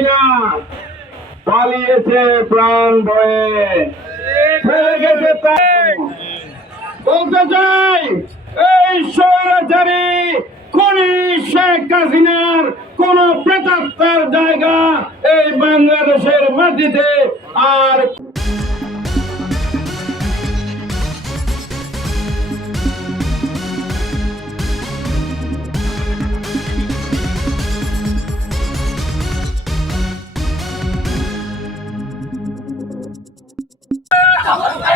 হাসিনা পালিয়েছে প্রাণ ভয়ে ফেলে গেছে বলতে চাই, এই স্বৈরাচারী খুনি শেখ হাসিনার কোন প্রেতাত্মার জায়গা এই বাংলাদেশের মাটিতে আর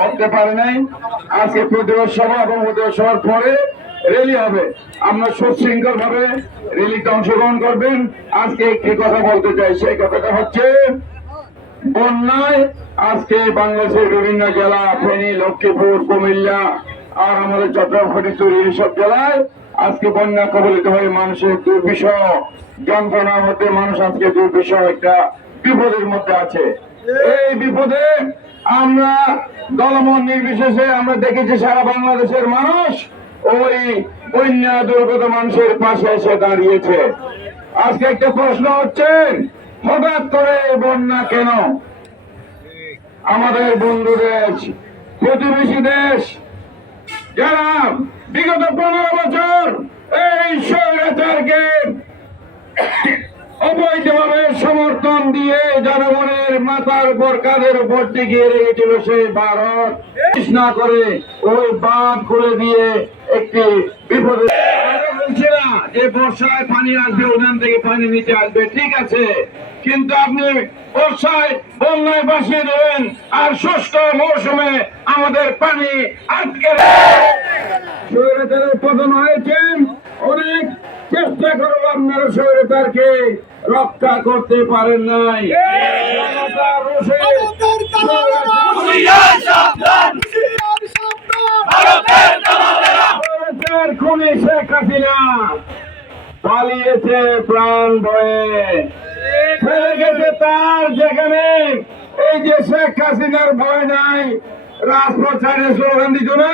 করতে পারে নাই। আজকে প্রতিরোধ সভা এবং প্রতিরোধ সভার পরে র্যালি হবে। আপনার সুশৃঙ্খল ভাবে র্যালিতে অংশগ্রহণ করবেন। আজকে একটি কথা বলতে চাই, সেই কথাটা হচ্ছে, বন্যায় আজকে বাংলাদেশের বিভিন্ন জেলা, ফেনী, লক্ষ্মীপুর, কুমিল্লা আর আমাদের চট্টগ্রাম ফটিকচুরি এইসব জেলায় আজকে বন্যা কবলিত হয়ে মানুষের দুর্বিষহ যন্ত্রণার মধ্যে মানুষ আজকে দুর্বিষহ একটা বিপদের মধ্যে আছে। এই বিপদে আমরা দলমত নির্বিশেষে আমরা দেখেছি সারা বাংলাদেশের মানুষ ওই বন্যা দুর্গত মানুষের পাশে এসে দাঁড়িয়েছে। আজকে একটা প্রশ্ন হচ্ছে, হঠাৎ করে বন্যা কেন? আমাদের বন্ধু দেশ প্রতিবেশী দেশ, যারা বিগত পনেরো বছর এই স্বৈরাচারকে অবৈধভাবে সমর্থন দিয়ে জনগণের মাথার উপর কাঁধের উপর টিকিয়ে রেখেছিল সেই ভারত। না করে ওই বাঁধ খুলে দিয়ে একটি বিপদে যে বর্ষায় পানি আসবে, ওখান থেকে পানি নিচে আসবে, ঠিক আছে। কিন্তু আপনি বর্ষায় বন্যায় বাসিয়ে দেবেন আর শুষ্ক মৌসুমে আমাদের পানি আটকে পতন হয়েছে। অনেক চেষ্টা করব আপনারা স্বৈরাচারকে রক্ষা করতে পারেন নাই। খুনি শেখ হাসিনা পালিয়েছে প্রাণ ভয়ে ফেলে গেছে তার যেখানে। এই যে শেখ হাসিনার ভয় নাই রাজপথ স্লোগান দিত না?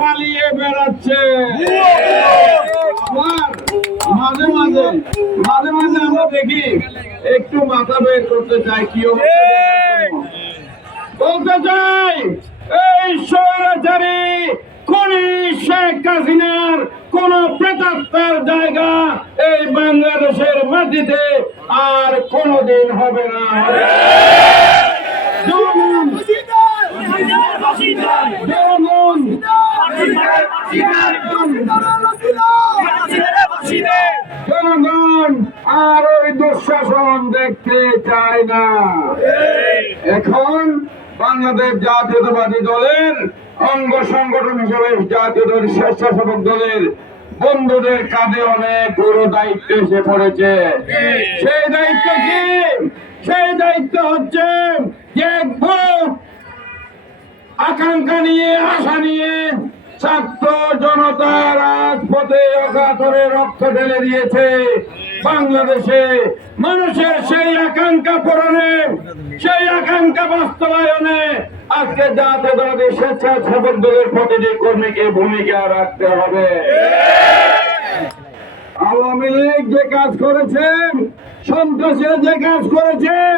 পালিয়ে বেড়াচ্ছে। মাঝে মাঝে মাঝে মাঝে আমরা দেখি একটু মাথা বের করতে চাই কি বলতে চাই, এই স্বৈরাচারী খুনি শেখ হাসিনার কোন প্রেতাত্মার জায়গা এই বাংলাদেশের মাটিতে আর কোনদিন হবে না। চায় না। এখন বাংলাদেশ জাতীয়তাবাদী দলের অঙ্গ সংগঠন হিসেবে জাতীয় দল স্বেচ্ছাসেবক দলের বন্ধুদের কাঁধে অনেক বড় দায়িত্ব এসে পড়েছে। সেই দায়িত্ব কি? সেই দায়িত্ব হচ্ছে যে আকাঙ্ক্ষা নিয়ে, আশা নিয়ে ছাত্র জনতা রাজপথে অকাতরে রক্ত ঢেলে দিয়েছে। বাংলাদেশে মানুষের সেই আকাঙ্ক্ষা পূরণে, সেই আকাঙ্ক্ষা বাস্তবায়নে আজকে জাতীয় দলের স্বেচ্ছাসেবক দলের প্রতিটি কর্মীকে ভূমিকা রাখতে হবে। আওয়ামী লীগ যে কাজ করেছেন সন্ত্রাসীরা যে কাজ করেছেন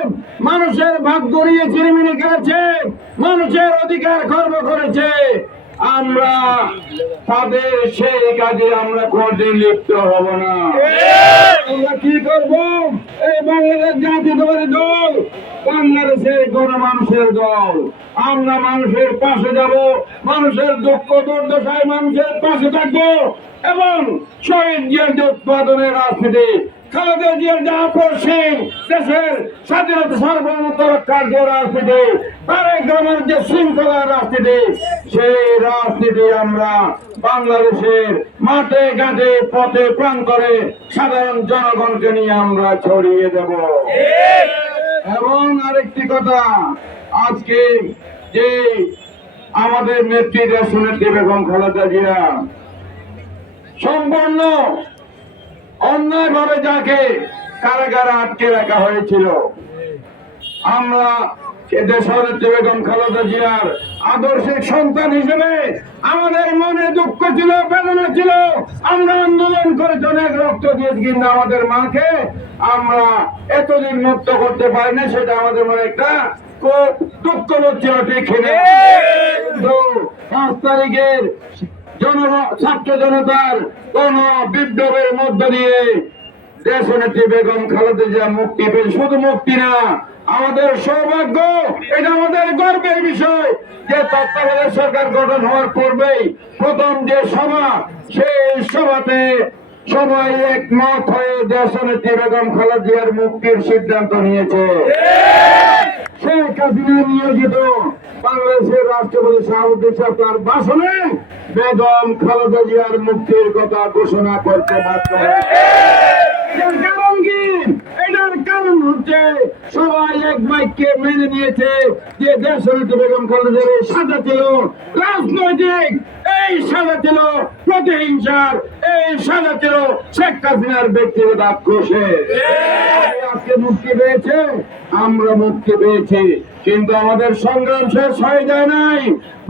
মানুষের ভাগ নিয়ে চিরমিনি খেলেছে, মানুষের অধিকার খর্ব করেছে আমরা তাদের সেই কাজে আমরা কোনদিন লিপ্ত হব না। আমরা কি করব? এই বাংলাদেশ জাতীয়তাবাদী দল, বাংলাদেশের গণমানুষের দল। আমরা মানুষের পাশে যাব, মানুষের দুঃখ দুর্দশায় মানুষের পাশে থাকব এবং শহীদ উৎপাদনের রাজনীতি খালেদা জিয়ার দেশের স্বাধীনতা রক্ষার যে রাজনীতি গ্রামের যে রাজনীতি, সেই রাজনীতি আমরা বাংলাদেশের মাঠে, ঘাটে, পথে, প্রান্তরে সাধারণ জনগণকে নিয়ে আমরা ছড়িয়ে দেব। এবং আরেকটি কথা, আজকে যে আমাদের নেত্রী দেশ নেত্রী বেগম খালেদা জিয়া, সম্পূর্ণ অন্যায়ভাবে যাকে কারাগারে আটকে রাখা হয়েছিল। আমরা দেশনেত্রী বেগম খালেদা জিয়ার আদর্শিক সন্তান হিসেবে আমাদের মনে দুঃখ ছিল বেদনা ছিল। আমরা আন্দোলন করে অনেক রক্ত দিয়েছি কিন্তু আমাদের মাকে আমরা এতদিন মুক্ত করতে পারি না সেটা আমাদের মনে একটা খুব দুঃখ হচ্ছিল ঠিক পাঁচ তারিখের জন ছাত্র জনতার কোন বিপ্লবের মধ্য দিয়ে দেশ নেত্রী বেগম খালেদা জিয়া মুক্তি পেয়ে শুধু মুক্তি না আমাদের সৌভাগ্য এটা আমাদের গর্বের বিষয় যে তত্ত্বাবধায়ক সরকার গঠন হওয়ার পূর্বেই প্রথম যে সভা সেই সভাতে সবাই একমত হয়ে দেশ নেত্রী বেগম খালেদা জিয়ার মুক্তির সিদ্ধান্ত নিয়েছে। শেখ হাসিনা নিয়োজিত। বাংলাদেশের রাষ্ট্রপতি শাহাবুদ্দিন তার ভাষণে বেগম খালেদা জিয়ার মুক্তির কথা ঘোষণা করতে বাধ্য কারণ কি? এটার কারণ হচ্ছে সবাই এক বাক্যে মেনে নিয়েছে যে দেশনেত্রী বেগম খালেদা জিয়ার সাজা ছিল রাজনৈতিক। এই সাজা ছিল প্রতিহিংসার। এই সাজা ছিল শেখ হাসিনার ব্যক্তিগত আক্রোশে আজকে মুক্তি পেয়েছে। আমরা মুক্তি পেয়েছি, কিন্তু আমাদের সংগ্রাম শেষ হয়ে যায় নাই।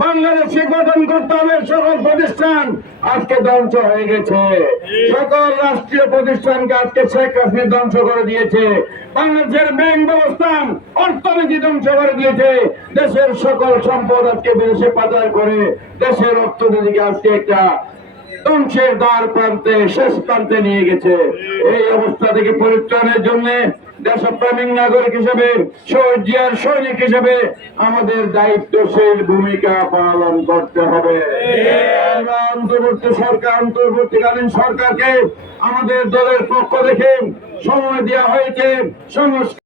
বাংলাদেশে গঠন করতে হবে সকল প্রতিষ্ঠান। আজকে ধ্বংস হয়ে গেছে। সকল রাষ্ট্রীয় প্রতিষ্ঠানকে আজকে শেখ হাসিনা ধ্বংস করে দিয়েছে। বাংলাদেশের ব্যাংক ব্যবস্থা অর্থনীতি ধ্বংস করে দিয়েছে। দেশের সকল সম্পদ আজকে বিদেশে পাচার করে দেশের অর্থনীতিকে আজকে একটা ধ্বংসের দ্বার প্রান্তে, শেষ প্রান্তে নিয়ে গেছে। এই অবস্থা থেকে পরিত্রাণের জন্য দেশপ্রেমিক নাগরিক হিসেবে শহীদ সৈনিক হিসেবে আমাদের দায়িত্বশীল ভূমিকা পালন করতে হবে। অন্তর্বর্তী সরকার, অন্তর্বর্তীকালীন সরকারকে আমাদের দলের পক্ষ থেকে সময় দেওয়া হয়েছে। সংস্কার